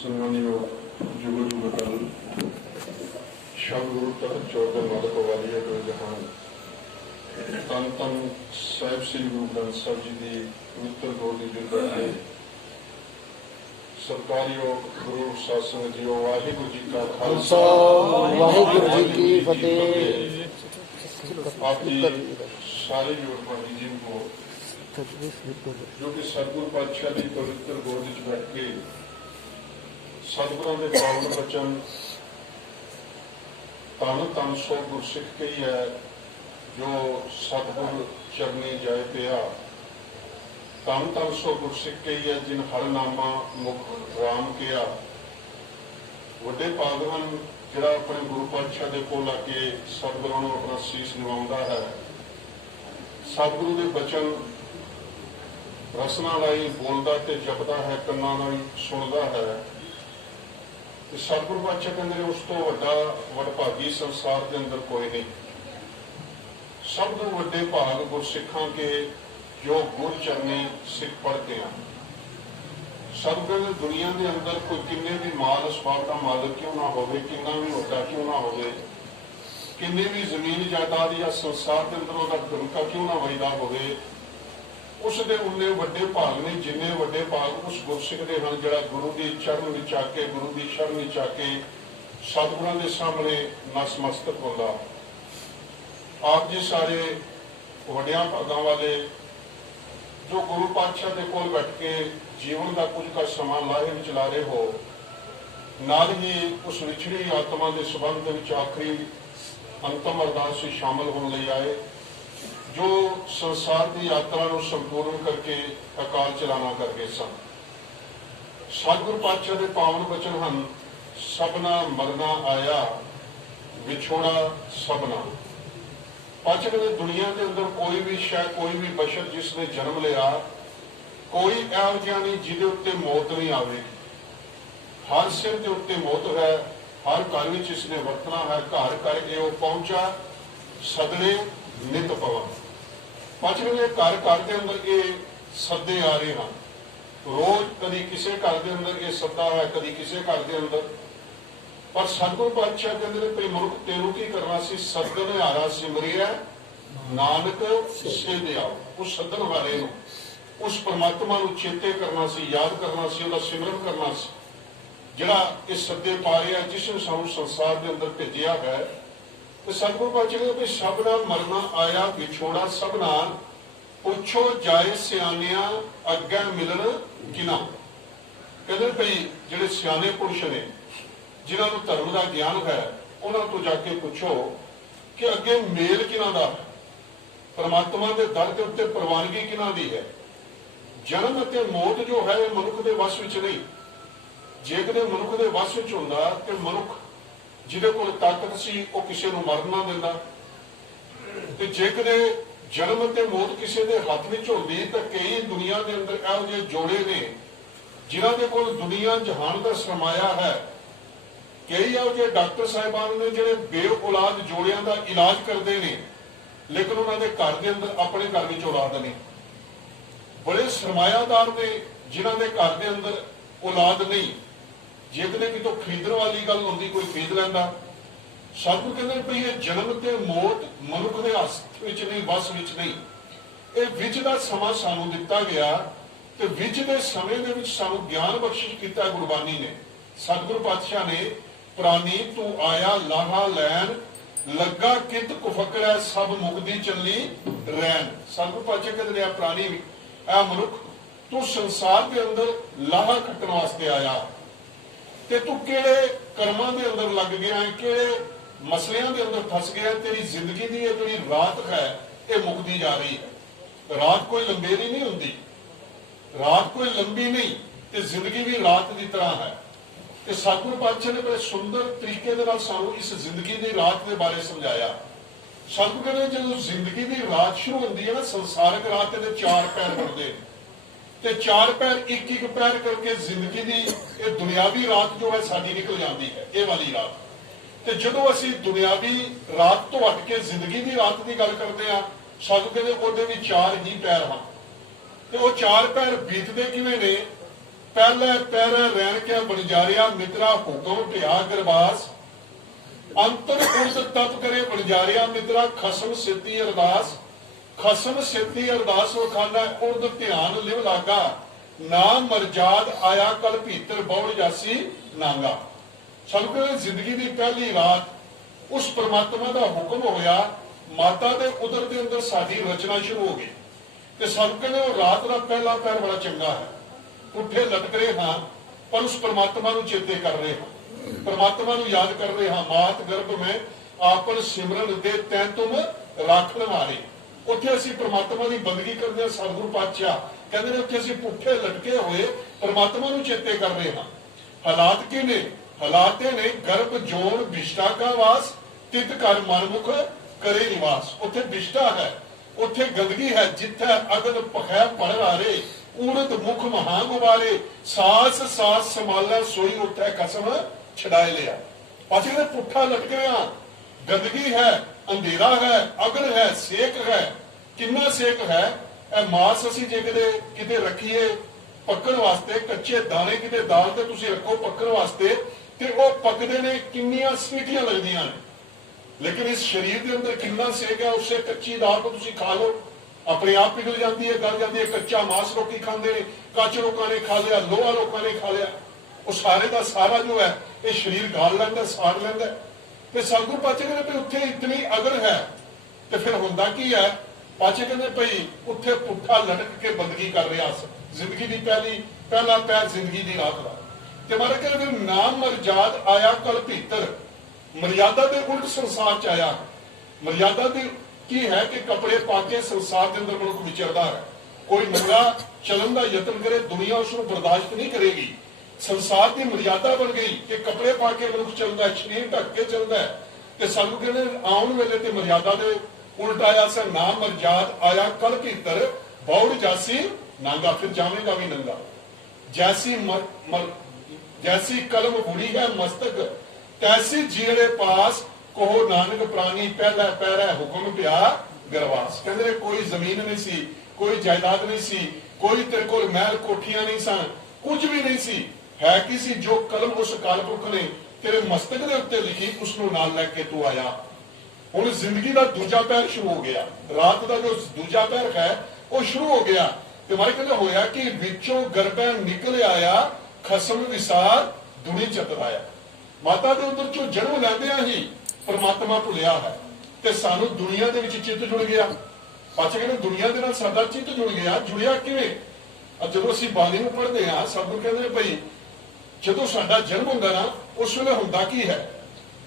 सम्मानियों जुगल जुगल शब गुरु तक चौदह मालक वाली दो जहान तन तन साहिब श्री गुरु ग्रंथ साहब जी की पवित्र गोदी जुदा है सरकारियों गुरु शासन जीओ वाहिगुरु जी का खालसा वाहिगुरु जी की फतेह। आपकी सारे योगपाली जी को जो कि सतगुरु पातशाह की पवित्र गोद च बैठ के सतगुरों के पावन बचन तन तन सो गुरसिख के ही है जो सतगुर चरनी जाए पिया तन तन सो गुरसिख के ही है जिन हर नामा मुख राम किया वड्डे पागवान जिहड़ा अपने गुरु पातशाह के कोल आके सतगुरों को अपना सीस निभाउंदा है सतगुरु के बचन रसना लाई बोलता ते जपदा है कन्ना नाल सुनदा है सतगुरु पातशाह कहते उस तो वड्डा वडभागी संसार के अंदर कोई नहीं सब तो वड्डे भाग गुरसिखां के जो गुर चरनी सिख पढ़ते हैं सतगुरु दुनिया के अंदर कोई किन्ने भी माल असबाब का मालिक क्यों ना हो किन्ना भी वड्डा क्यों ना हो किन्ने भी जमीन जायदाद या संसार के अंदर उसका धमका क्यों ना वजदा हो उसके उन्ने वड्डे भाग ने जिन्ने वड्डे भाग उस गुरसिख दे हैं जिहड़ा गुरु की चरण विच आके गुरु की शरण विच आके सतगुरां दे सामने नसमस्तक होंदा आप जी सारे वड्डियां भागां वाले जो गुरु पातशाह के कोल बैठ के जीवन का कुछ का समा लाहे विच ला रहे हो नाल ही उस विछड़ी आत्मा के संबंध विच आखिरी अंतम अरदास में शामिल होने लई आए जो संसार की यात्रा को संपूर्ण करके अकाल चलाना कर गए सन सतगुरु पातशाह के पावन वचन हैं सबना मरना आया विछोड़ा सबना पातशाह कहते दुनिया के अंदर कोई भी शायद कोई भी बशर जिसने जन्म लिया कोई एहो जिहा नहीं जिहदे उत्ते मौत नहीं आवेगी हर सिर के उत्ते मौत है हर घर में इसने वरतना है घर करके वो पहुंचा सदने नित पवन पाचवे घर घर के अंदर ये सदे आ रहे हैं रोज कभी किसी घर के अंदर ये सदा है कभी किसी घर के अंदर पर सतगुरु पातशाह कहते भाई मनुख तेनू की करना सी सदन हारा सिमरिया नानक से आओ उस सदन वाले उस परमात्मा को चेते करना सी याद करना सी उसका सिमरन करना सी जिहड़ा इस सदे पा रहा जिसने सानू संसार के अंदर भेजिया है तो सतगुरु पातशाह कहते सबना मरना आया विछोड़ा सबना पुछो जाए सियानिया अगे मिलन किना कहते भाई जिहड़े सियाने पुरुष ने जिन्होंने धर्म का ज्ञान है उन्होंने तो जाके पूछो कि अगे मेल किना दा परमात्मा के दर के उत्ते प्रवानगी किना दी है जन्म अते मौत जो है मनुख के वश विच नहीं जे कदे मनुख के वश विच हुंदा ते मनुख जिहदे कोल ताकत सी वो किसी को मर ना दिंदा ते जे कदे जन्म ते मौत किसी के हाथ में होंदी तो कई दुनिया के अंदर इहो जिहे जोड़े ने जिन्हां दे कोल दुनिया जहान का सरमाया है कई इहो जिहे डॉक्टर साहिबान ने जिहड़े बे औलाद जोड़ियां का इलाज करते हैं लेकिन उन्होंने घर के अंदर अपने घर में औलाद नहीं बड़े सरमायादार ने जिन्हां दे घर के अंदर औलाद नहीं जे कदे कितों खरीदण वाली गल होंदी कोई खरीद लैंदा सतगुरु कहंदे भई ये जन्म ते मौत मनुख दे हत्थ विच नहीं वस विच नहीं ये विच दा समा सानू दिता गया ते विच दे समय दे विच सानू ज्ञान बख्शिश कीता गुरबानी ने सतगुरु पातशाह ने प्राणी तू आया लाहा लैन लगा कित कुफकड़ा सब मुक्ति चली रैन सतगुरु पातशाह कहंदे आ प्राणी आ मनुख तू संसार के अंदर लाहा खट्टण वास्ते आया ते तू केड़े कर्मां दे अंदर लग गया है केड़े मसलियां दे अंदर फस गया तेरी जिंदगी दी ये जिहड़ी रात है ये मुकदी जा रही है रात कोई लंबेरी नहीं हुंदी रात कोई लंबी नहीं ते जिंदगी भी रात की तरह है ते सतगुरु पातशाह ने बड़े सुंदर तरीके दे नाल सानू इस जिंदगी दी रात के बारे समझाया सतगुरु कहंदे जदों जिंदगी दी रात शुरू हुंदी है ना संसारिक रात दे चार पैर बनदे ते चार पैर एक पैर करके जिंदगी की ये दुनियावी रात जो है साडी निकल जाती है ये वाली रात ते जदों असीं दुनियावी रात तो हट के जिंदगी की रात की गल करते हैं सतगुरु कहंदे ओहदे भी चार ही पैर हैं ते वो चार पैर बीतते किवें ने पहले पैरे रैन के बनजारिया मित्रा हुक्म ढिया गरबास अंतर उर्स तप करे बनजारिया मित्रा खसम सिद्धि अरदास खसम सिद्धि अरदास वखाना उर्द ध्यान लिव लागा नाम मरजाद आया कल भीतर बौड़ जासी नांगा। सानू जिंदगी की पहली रात उस परमात्मा का हुक्म होया माता के उदर के अंदर साडी रचना शुरू हो गई ते सानू कहंदे वो रात का पहला पैर बड़ा चंगा है पुठे लटक रहे हाँ पर उस परमात्मा को चेते कर रहे हाँ परमात्मा को याद कर रहे हाँ मात गर्भ में आपन सिमरन दे तै तुम राखण हारे उत्थे असीं परमात्मा की बंदगी करते हैं। सतगुरु पातशाह कहते हैं उत्थे असीं पुठे लटके हुए परमात्मा को चेते कर रहे हाँ। हालात के ने हालात ने गर्भ जोन विष्टा का वास तित कर मनमुख करे निवास उत्थे विष्टा है उत्थे गंदगी है जिथे अगन पखै पड़ रे उड़द मुख महा गुबारे सास सास संभाला सोई उठे कसम छड़ाए लिया। पाछे ने पुठा लटक रहा गंदगी है अंधेरा है अगन है सेक है किन्ना सेक है ए मास असी जे किते रखीए पकड़ वास्ते कच्चे दाने किते दाल ते तुसी रखो पकड़ वास्ते ते वो पकदे ने किन्नियां सीटियां लगदियां ने लेकिन इस शरीर के अंदर किन्ना सेक है उससे कच्ची दाल को तुसी खा लो अपने आप पिघल जाती है गल जाती है। कच्चा मांस लोग खाते हैं कच लोगों ने खा लिया लोहा लोगों ने खा लिया वो सारे का सारा जो है ये शरीर गाल लैंदा साड़ लैंदा ते सतगुरु पाचे कहते उत्थे इतनी अगर है तो फिर हुंदा की है पाचे कहते भई उत्थे पुठा लटक के बंदगी कर रहा जिंदगी की पहला पैर जिंदगी की रात का ते मारे कहते नाम मरजाद आया कल भीतर मर्यादा के उल्ट संसार च आया मर्यादा की है कि कपड़े पाके संसार के अंदर मनुख विचरदा है कोई नंगा चलन का यत्न करे दुनिया उसको बर्दाश्त नहीं करेगी। संसार की मर्यादा बन गई कि कपड़े पाके मनुख चलता है शरीर ढक के चलता है ते सानू कहने आउण वेले ते मर्यादा दे उल्ट आया सा नाम मर्याद आया कल भीतर बौड़ जासी नांगा फिर जावेगा भी नंगा जैसी कलम बुरी है मस्तक तैसी जीड़े पास कहो नानक प्राणी पहला पैरा हुक्म पिया गरवास। कहते कोई जमीन नहीं सी कोई जायदाद नहीं सी कोई तेरे को महल कोठियां नहीं सन कुछ भी नहीं सी है किसी जो कलम उस काल पुरख ने तेरे मस्तक के उत्ते लिखी उसको नाल लैके तू आया। हुण जिंदगी का दूजा पैर शुरू हो गया रात का जो दूजा पैर है वो शुरू हो गया ते मारे कहते होया कि विचों गर्भै निकल आया खसम विसार दुनी चतराया। माता के उधर चो जन्म लैंदियां ही परमात्मा भुलिया है ते सानू दुनिया दे विच चित्त जुड़ गया। पाछे कहते दुनिया दे नाल साडा चित्त जुड़ गया जुड़िया किवें जदों असीं बाणी नूं पढ़दे हां सतगुरु कहंदे ने भई जदों साडा जन्म हुंदा ना उस वेले हुंदा की है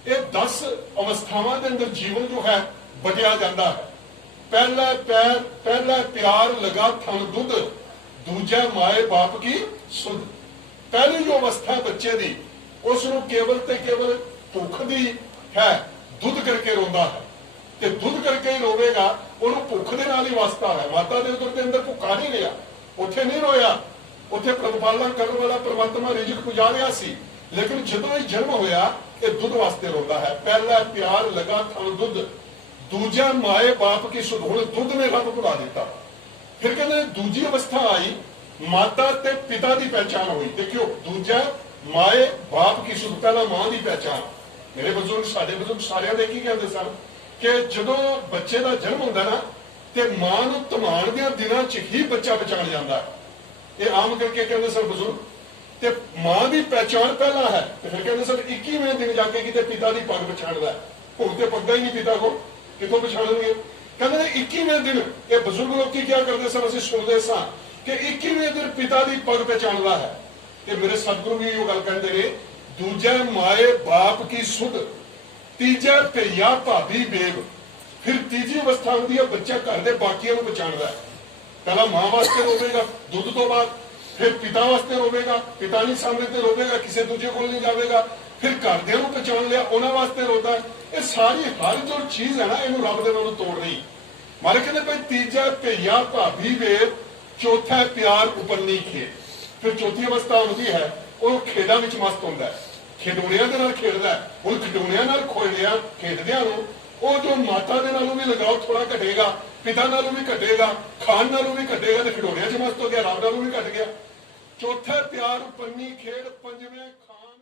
ये 10 अवस्थावां दे अंदर जीवन जो है बटिया जाता है। पहला पैर पहला प्यार लगा थन दुध दूजा माए बाप की सुध। पहली जो अवस्था बच्चे दी उसनूं केवल ते केवल भुख दी है दुध करके रोंदा है ते दुध करके ही रोवेगा उन्होंने भुख दे नाल ही वास्ता है। माता दे उदर दे अंदर भुखा नहीं रहा उत्थे नहीं रोया उत्थे प्रतिपालना करने वाला परमात्मा रिजक पुजा रहा सी लेकिन जदों ही जन्म होया ये दुध वास्ते रोंदा है। पहला प्यार लगा थन दुध दूजा माए बाप की सुध। हुण दुध ने रब भुला दिता। फिर कहते दूजी अवस्था आई माता ते पिता की पहचान हुई। देखियो दूजा माए बाप की सुध पहला मां की पहचान। मेरे बुजुर्ग साडे बुजुर्ग सारे की कहते सन कि जदों बच्चे का जन्म होंदा ना ते मां नूं धमाण दे दिनां च ही बच्चा पहचान जाता है। ये आम करके कहते सन बुजुर्ग ते मां की पहचान पहला है ते फिर कहते सन 21वें दिन जाके किते पिता की पग पछाणदा है। हुण ते पग्गा ही नहीं पिता को कितों पछाणनगे। कहते 21वें दिन ये बुजुर्ग लोग क्या करते सन असीं सुणदे सां कि 21वें दिन पिता की पग पहचाणदा है। ते मेरे सतगुरु भी इहो गल कहंदे ने दूजा माए बाप की सुध तीजा भैया भाभी बेब। फिर तीजी अवस्था होती है बच्चा घर के बाकियों को पहचानता है। पहला मां वास्ते रोवेगा दुध तो बाद फिर पिता वास्ते रोवेगा पिता नहीं सामने ते रोवेगा किसी दूजे को नहीं जाएगा फिर घरदियां को पहचान लिया उन्होंने वास्ते रोता है। ये सारी हर जो चीज है ना इन्हू रब दे नालों तोड़ रही। मारे कहते भाई तीजा भैया भाभी बेब चौथा है प्यार उपरनी खेत। फिर चौथी अवस्था होती है वो खेडा विच मस्त होंदा है खिडौणियां दे नाल खेडदा है। हुण खिडौणियां नाल खेडदियां नूं वो जो माता दे नालों भी लगाओ थोड़ा घटेगा पिता नालों भी घटेगा खान नालों भी घटेगा तो खिडौणियां च मस्त हो गया रब नालों भी घट गया। ਚੌਥੇ ਤਿਆਰ ਪੰਨੀ ਖੇਡ ਪੰਜਵੇਂ ਖਾਨ